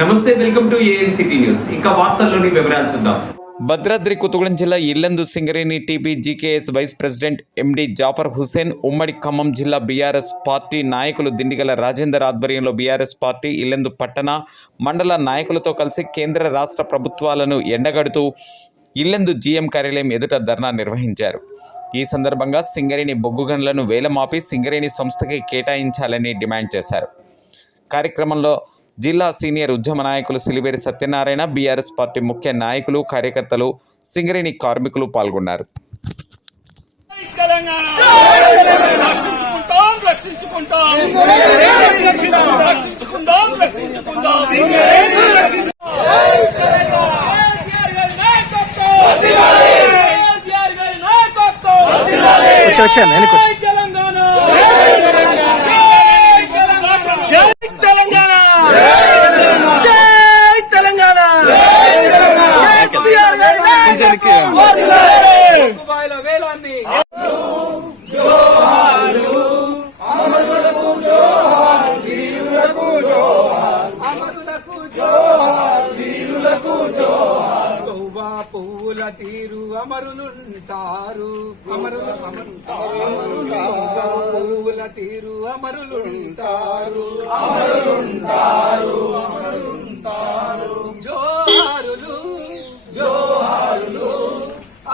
నమస్తే, welcome to ANCT news. ఇక వార్తల్లోని వివరాలు చూద్దాం. భద్రాద్రి కొత్తగూడెం జిల్లా Yellandu Singareni TP GKS vice president MD Jafar Hussain, ఉమ్మడి ఖమ్మం జిల్లా బీఆర్ఎస్ పార్టీ నాయకులు దిండిగల రాజేందర్ ఆధ్వర్యంలో బీఆర్ఎస్ పార్టీ ఇల్లందు పట్టణ మండల నాయకులతో కలిసి కేంద్ర రాష్ట్ర ప్రభుత్వాలను ఎండగడుతూ ఇల్లందు జీఎం కార్యాలయం ఎదుట ధర్నా నిర్వహించారు. ఈ సందర్భంగా సింగరేణి బొగ్గు గనులను వేలమాపి సింగరేణి సంస్థకి కేటాయించాలని డిమాండ్ చేశారు. కార్యక్రమంలో జిల్లా సీనియర్ ఉద్యమ నాయకులు సిలివేరి సత్యనారాయణ, బీఆర్ఎస్ పార్టీ ముఖ్య నాయకులు, కార్యకర్తలు, సింగరేణి కార్మికులు పాల్గొన్నారు. పువ్వుల తీరు అమరులుంటారు, పువ్వుల తీరు అమరులుంటారు, జోహారులు జోహారులు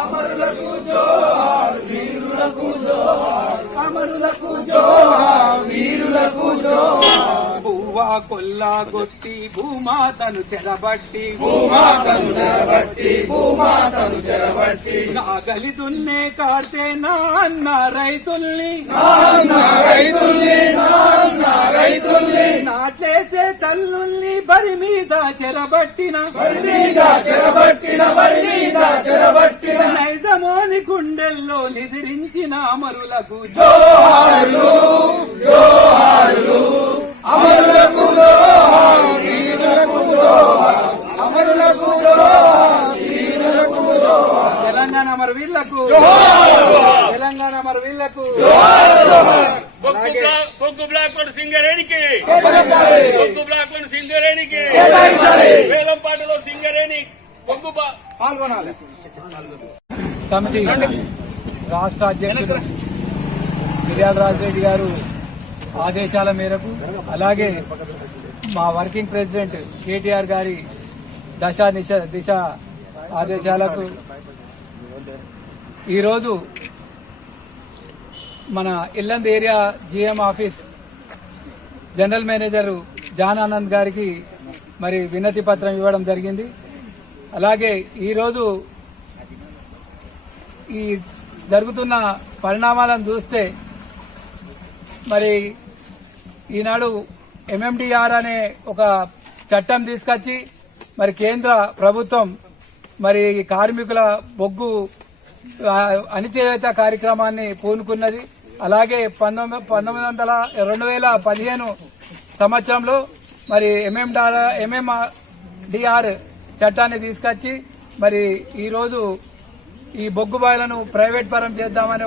అమరులకు జోహారు, వీరులకు జోహారు, అమరులకు జోహారు, వీరులకు జోహారు. భూవా కొల్లా గొట్టి భూమాతను చెరబట్టి, భూమాతను చెరబట్టి, భూమాతను చెరబట్టి, నాగలి దున్నే కాడితే నాన్న రైతుల్ని, నాన్న రైతుల్ని, నాన్న రైతుల్ని, నాట్లేసే తల్లుల్ని బరి మీద చెరబట్టిన, బరి మీద చెరబట్టిన, బరి మీద చెరబట్టిన, నైజమోని గుండెల్లో నిద్రించిన అమరులకు జోహారులు జోహారులు, అమరులకు జోహారు, వీరులకు జోహారు, అమరులకు జోహారు, వీరులకు జోహారు. తెలంగాణ అమరవీరులకు జోహారు, తెలంగాణ అమరవీరులకు జోహారు. బొగ్గు బ్లాక్ సింగరేణికి, బొగ్గు బ్లాక్ సింగరేణికి, వేలంపాటలో సింగరేణి బొగ్గు పాల్గొనాలి. కమిటీ రాష్ట్ర అధ్యక్షుడు మిర్యాల రాజరెడ్డి గారు ఆదేశాల మేరకు, అలాగే మా వర్కింగ్ ప్రెసిడెంట్ కేటీఆర్ గారి దిశ ఆదేశాలకు ఈరోజు మన Yellandu area GM office general manager John Anand గారికి మరి వినతి పత్రం ఇవ్వడం జరిగింది. అలాగే ఈరోజు ఈ జరుగుతున్న పరిణామాలను చూస్తే మరి ఈనాడు ఎంఎండిఆర్ అనే ఒక చట్టం తీసుకొచ్చి మరి కేంద్ర ప్రభుత్వం మరి కార్మికుల బొగ్గు అణిచివేత కార్యక్రమాన్ని పూనుకున్నది. అలాగే 2015 సంవత్సరంలో మరి ఎంఎండిఆర్ చట్టాన్ని తీసుకొచ్చి మరి ఈరోజు ఈ బొగ్గు బాయిలను ప్రైవేట్ పరం చేద్దామని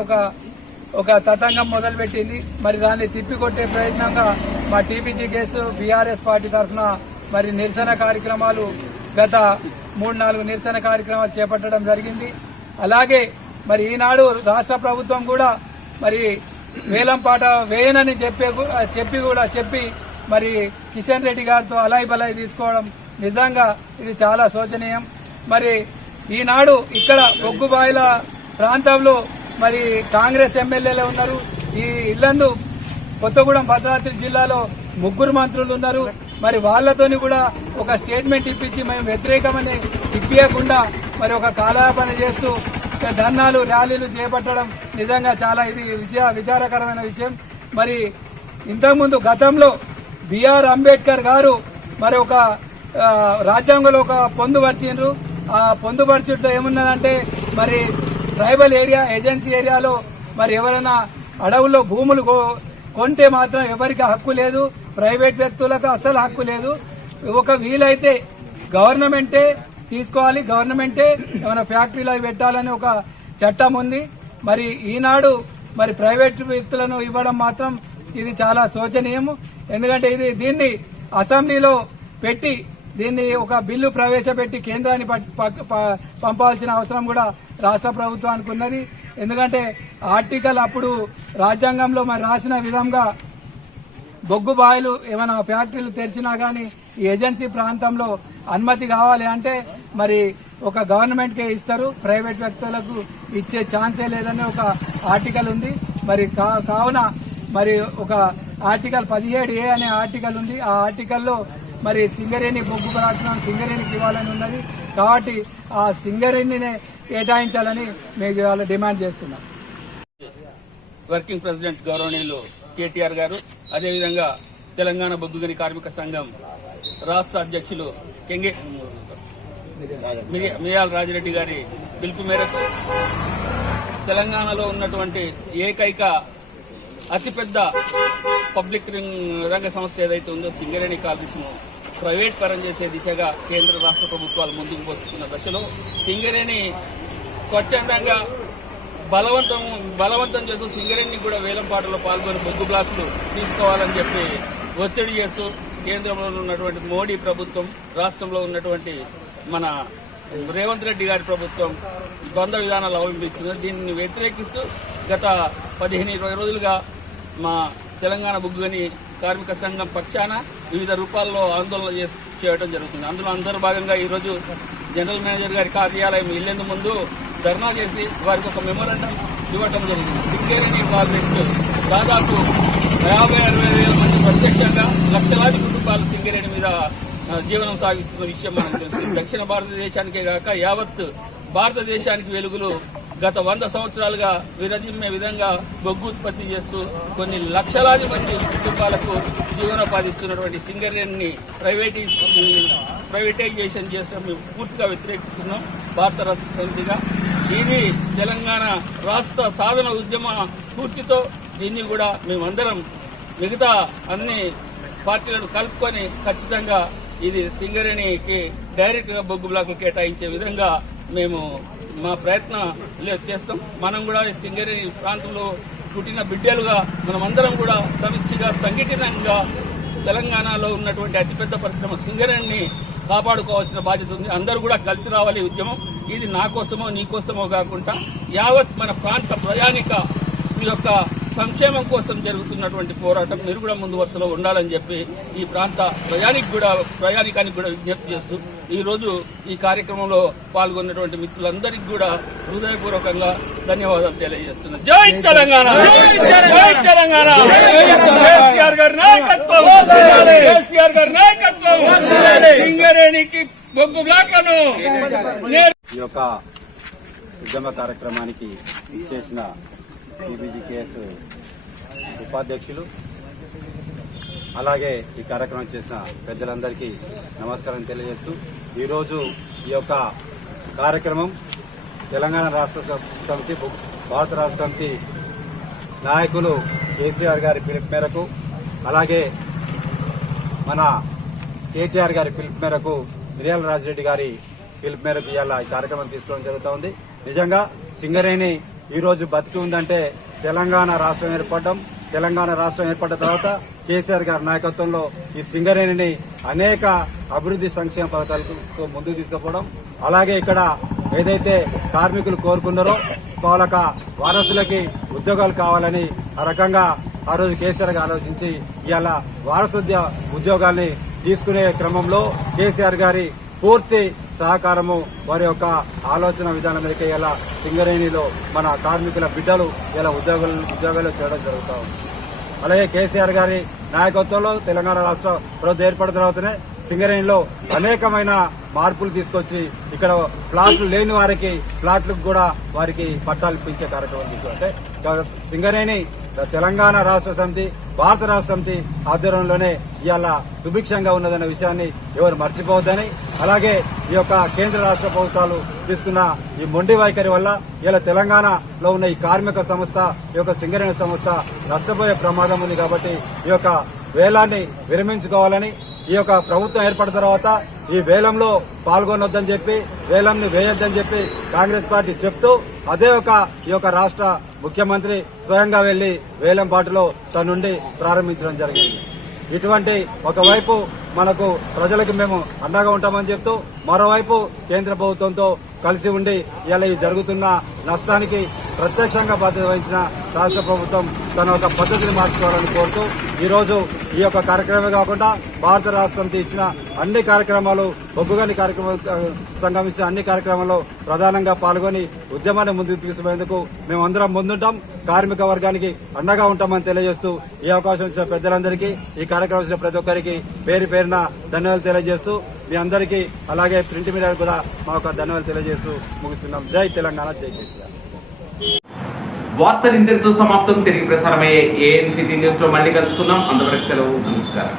ఒక తతంగం మొదలుపెట్టింది. మరి దాన్ని తిప్పికొట్టే ప్రయత్నంగా మా టీపీజీకేఎస్ బీఆర్ఎస్ పార్టీ తరఫున మరి నిరసన కార్యక్రమాలు గత 3-4 నిరసన కార్యక్రమాలు చేపట్టడం జరిగింది. అలాగే మరి ఈనాడు రాష్ట్ర ప్రభుత్వం కూడా మరి వేలంపాట వేయనని చెప్పి మరి కిషన్ రెడ్డి గారితో అలాయి బలాయి తీసుకోవడం నిజంగా ఇది చాలా శోచనీయం. మరి ఈనాడు ఇక్కడ బొగ్గుబాయిల ప్రాంతంలో మరి కాంగ్రెస్ ఎమ్మెల్యేలే ఉన్నారు. ఈ ఇల్లందు కొత్తగూడెం భద్రాద్రి జిల్లాలో 3 మంత్రులు ఉన్నారు. మరి వాళ్లతోని కూడా ఒక స్టేట్మెంట్ ఇప్పించి మేము వ్యతిరేకమని ఇప్పించకుండా మరి ఒక కాలయాపన చేస్తూ ధర్నాలు ర్యాలీలు చేపట్టడం నిజంగా చాలా ఇది విచారకరమైన విషయం. మరి ఇంతకుముందు గతంలో బిఆర్ అంబేద్కర్ గారు మరి ఒక రాజ్యాంగంలో ఒక పొందుపరిచిండ్రు. ఆ పొందుపరచుట్లో ఏమున్నదంటే మరి ట్రైబల్ ఏరియా ఏజెన్సీ ఏరియాలో మరి ఎవరైనా అడవుల్లో భూములు కొంటే మాత్రం ఎవరికి హక్కు లేదు, ప్రైవేట్ వ్యక్తులకు అసలు హక్కు లేదు. ఒక వీలైతే గవర్నమెంటే తీసుకోవాలి. గవర్నమెంటే ఏమైనా ఫ్యాక్టరీలు అవి పెట్టాలని ఒక చట్టం ఉంది. మరి ఈనాడు మరి ప్రైవేట్ వ్యక్తులను ఇవ్వడం మాత్రం ఇది చాలా శోచనీయము. ఎందుకంటే దీన్ని అసెంబ్లీలో పెట్టి దీన్ని ఒక బిల్లు ప్రవేశపెట్టి కేంద్రాన్ని పంపాల్సిన అవసరం కూడా రాష్ట్ర ప్రభుత్వానికి ఉన్నది. ఎందుకంటే ఆర్టికల్ అప్పుడు రాజ్యాంగంలో మరి రాసిన విధంగా బొగ్గు బాయిలు ఏమైనా ఫ్యాక్టరీలు తెరిచినా గానీ ఈ ఏజెన్సీ ప్రాంతంలో అనుమతి కావాలి అంటే మరి ఒక గవర్నమెంట్కే ఇస్తారు, ప్రైవేట్ వ్యక్తులకు ఇచ్చే ఛాన్సే లేదని ఒక ఆర్టికల్ ఉంది. మరి కావున మరి ఒక ఆర్టికల్ 17A అనే ఆర్టికల్ ఉంది. ఆ ఆర్టికల్లో మరి సింగరేణి బొగ్గు పదార్థాలను సింగరేణికి ఇవ్వాలని ఉన్నది. కాబట్టి ఆ సింగరేణినే కేటాయించాలని మేము ఇవాళ డిమాండ్ చేస్తున్నాం. వర్కింగ్ ప్రెసిడెంట్ గౌరవనీయులు కేటీఆర్ గారు, అదేవిధంగా తెలంగాణ బొగ్గు గని కార్మిక సంఘం రాష్ట్ర అధ్యక్షులు మియాల రాజిరెడ్డి గారి పిలుపు మేరకు తెలంగాణలో ఉన్నటువంటి ఏకైక అతిపెద్ద పబ్లిక్ రంగ సంస్థ ఏదైతే ఉందో సింగరేణి కాలనీస్ ను ప్రైవేట్ పరం చేసే దిశగా కేంద్ర రాష్ట్ర ప్రభుత్వాలు ముందుకు పోతున్న దశలో సింగరేణి స్వచ్ఛందంగా బలవంతం చేస్తూ సింగరేణి కూడా వేలంపాటలో పాల్గొని బొగ్గు బ్లాక్లు తీసుకోవాలని చెప్పి ఒత్తిడి చేస్తూ కేంద్రంలో ఉన్నటువంటి మోడీ ప్రభుత్వం, రాష్ట్రంలో ఉన్నటువంటి మన రేవంత్ రెడ్డి గారి ప్రభుత్వం ద్వంద్వ విధానాలు అవలంబిస్తున్నారు. దీన్ని వ్యతిరేకిస్తూ గత 15-20 రోజులుగా మా తెలంగాణ బొగ్గు గని కార్మిక సంఘం పక్షాన వివిధ రూపాల్లో ఆందోళన చేయడం జరుగుతుంది. అందులో అందరూ భాగంగా ఈరోజు జనరల్ మేనేజర్ గారి కార్యాలయం ఇల్లేందు ముందు ధర్నా చేసి వారికి ఒక మెమోరాండం ఇవ్వటం జరిగింది. సింగరేణి ఫార్మర్స్ దాదాపు 50-60 వేల మంది ప్రత్యక్షంగా లక్షలాది కుటుంబాలు సింగరేణి మీద జీవనం సాగిస్తున్న విషయం మనకు తెలుసు. దక్షిణ భారతదేశానికే కాక యావత్ భారతదేశానికి వెలుగులు గత 100 సంవత్సరాలుగా విరజిమ్మే విధంగా బొగ్గు ఉత్పత్తి చేస్తూ కొన్ని లక్షలాది మంది కుటుంబాలకు జీవనోపాధిస్తున్నటువంటి సింగరేణిని ప్రైవేటైజేషన్ చేసిన మేము పూర్తిగా వ్యతిరేకిస్తున్నాం భారత రాష్ట్ర సమితిగా. ఇది తెలంగాణ రాష్ట్ర సాధన ఉద్యమ స్ఫూర్తితో దీన్ని కూడా మేమందరం మిగతా అన్ని పార్టీలను కలుపుకొని ఖచ్చితంగా ఇది సింగరేణికి డైరెక్ట్ గా బొగ్గు బ్లాకులు కేటాయించే విధంగా మేము మా ప్రయత్నం చేస్తాం. మనం కూడా సింగరేణి ప్రాంతంలో పుట్టిన బిడ్డలుగా మనమందరం కూడా సమిష్టిగా సంఘటితంగా తెలంగాణలో ఉన్నటువంటి అతిపెద్ద పరిశ్రమ సింగరేణిని కాపాడుకోవాల్సిన బాధ్యత ఉంది. అందరూ కూడా కలిసి రావాలి ఉద్యమం. ఇది నా కోసమో నీ కోసమో కాకుండా యావత్ మన ప్రాంత ప్రయాణిక యొక్క సంక్షేమం కోసం జరుగుతున్నటువంటి పోరాటం మీరు కూడా ముందు వరుసలో ఉండాలని చెప్పి ఈ ప్రాంత ప్రయాణికానికి కూడా విజ్ఞప్తి చేస్తూ ఈ రోజు ఈ కార్యక్రమంలో పాల్గొన్నటువంటి మిత్రులందరికీ కూడా హృదయపూర్వకంగా ధన్యవాదాలు తెలియజేస్తున్నాను. జై తెలంగాణ, జై తెలంగాణ. కేసీఆర్ గారి నాయకత్వం, కేసీఆర్ గారి నాయకత్వం. సింగరేణికి బొగ్గు బ్లాక్లను ఈ యొక్క ఉద్యమ కార్యక్రమానికి చేసిన టీబీజీకేఎస్ ఉపాధ్యక్షులు అలాగే ఈ కార్యక్రమం చేసిన పెద్దలందరికీ నమస్కారం తెలియజేస్తూ ఈరోజు ఈ యొక్క కార్యక్రమం తెలంగాణ రాష్ట్ర సమితి భారత రాష్ట్ర సమితి నాయకులు కేసీఆర్ గారి పిలుపు మేరకు అలాగే మన కేటీఆర్ గారి పిలుపు మేరకు మిర్యాల రాజిరెడ్డి గారి పిలుపు మేరకు ఇవాళ ఈ కార్యక్రమం తీసుకోవడం జరుగుతూ ఉంది. నిజంగా సింగరేణి ఈ రోజు బతికి ఉందంటే తెలంగాణ రాష్ట్రం ఏర్పడ్డ తర్వాత కేసీఆర్ గారి నాయకత్వంలో ఈ సింగరేణిని అనేక అభివృద్ధి సంక్షేమ పథకాలతో ముందుకు తీసుకుపోవడం, అలాగే ఇక్కడ ఏదైతే కార్మికులు కోరుకున్నారో వాళ్ళక వారసులకి ఉద్యోగాలు కావాలని ఆ రకంగా ఆ రోజు కేసీఆర్ గారు ఆలోచించి ఇవాళ వారసత్వ ఉద్యోగాల్ని తీసుకునే క్రమంలో కేసీఆర్ గారి పూర్తి సహకారము వారి యొక్క ఆలోచన విధానం మేరకు ఇలా సింగరేణిలో మన కార్మికుల బిడ్డలు ఇలా ఉద్యోగాలు చేయడం జరుగుతూ ఉంది. అలాగే కేసీఆర్ గారి నాయకత్వంలో తెలంగాణ రాష్ట్ర ప్రభుత్వం ఏర్పడిన తర్వాతనే సింగరేణిలో అనేకమైన మార్పులు తీసుకొచ్చి ఇక్కడ ప్లాట్లు లేని వారికి ప్లాట్లకు కూడా వారికి పట్టాలు ఇప్పించే కార్యక్రమం తీసుకుంటే సింగరేణి తెలంగాణ రాష్ట్ర సమితి భారత రాష్ట్ర సమితి ఆధ్వర్యంలోనే ఇవాళ సుభిక్షంగా ఉన్నదన్న విషయాన్ని ఎవరు మర్చిపోవద్దని, అలాగే ఈ యొక్క కేంద్ర రాష్ట్ర ప్రభుత్వాలు తీసుకున్న ఈ మొండి వైఖరి వల్ల ఇలా తెలంగాణలో ఉన్న ఈ కార్మిక సంస్థ ఈ యొక్క సింగరేణి సంస్థ నష్టపోయే ప్రమాదం ఉంది. కాబట్టి ఈ యొక్క వేలాన్ని విరమించుకోవాలని ఈ యొక్క ప్రభుత్వం ఏర్పడిన తర్వాత ఈ వేలంలో పాల్గొనొద్దని చెప్పి వేలంని వేయొద్దని చెప్పి కాంగ్రెస్ పార్టీ చెప్తూ ఈ యొక్క రాష్ట్ర ముఖ్యమంత్రి స్వయంగా వెళ్లి వేలం పాటలో తన నుండి ప్రారంభించడం జరిగింది. ఇటువంటి ఒకవైపు మనకు ప్రజలకు మేము అండగా ఉంటామని చెప్తూ మరోవైపు కేంద్ర ప్రభుత్వంతో కలిసి ఉండి ఇలా ఈ జరుగుతున్న నష్టానికి ప్రత్యక్షంగా బాధ్యత వహించిన రాష్ట్ర ప్రభుత్వం తన ఒక పద్ధతిని మార్చుకోవాలని కోరుతూ ఈరోజు ఈ యొక్క కార్యక్రమమే కాకుండా భారత రాష్ట్రం ఇచ్చిన అన్ని కార్యక్రమాలు బొగ్గుగని కార్యక్రమం సంఘం ఇచ్చిన అన్ని కార్యక్రమాల్లో ప్రధానంగా పాల్గొని ఉద్యమాన్ని ముందుకు తీసుకుపోయేందుకు మేమందరం ముందుంటాం. కార్మిక వర్గానికి అండగా ఉంటామని తెలియజేస్తూ ఈ అవకాశం ఇచ్చిన పెద్దలందరికీ ఈ కార్యక్రమం ఇచ్చిన ప్రతి ఒక్కరికి పేరున ధన్యవాదాలు తెలియజేస్తూ మీ అందరికీ అలాగే ప్రింట్ మీడియా కూడా మా యొక్క ధన్యవాదాలు తెలియజేస్తూ ముగిస్తున్నాం. జై తెలంగాణ, జై కేసీఆర్. వార్తలు ఇంతటితో సమాప్తం. తిరిగి ప్రసారమయ్యే ఏఎన్సిటీ న్యూస్ లో మళ్ళీ కలుసుకుందాం. అంతవరకు సెలవు. నమస్కారం.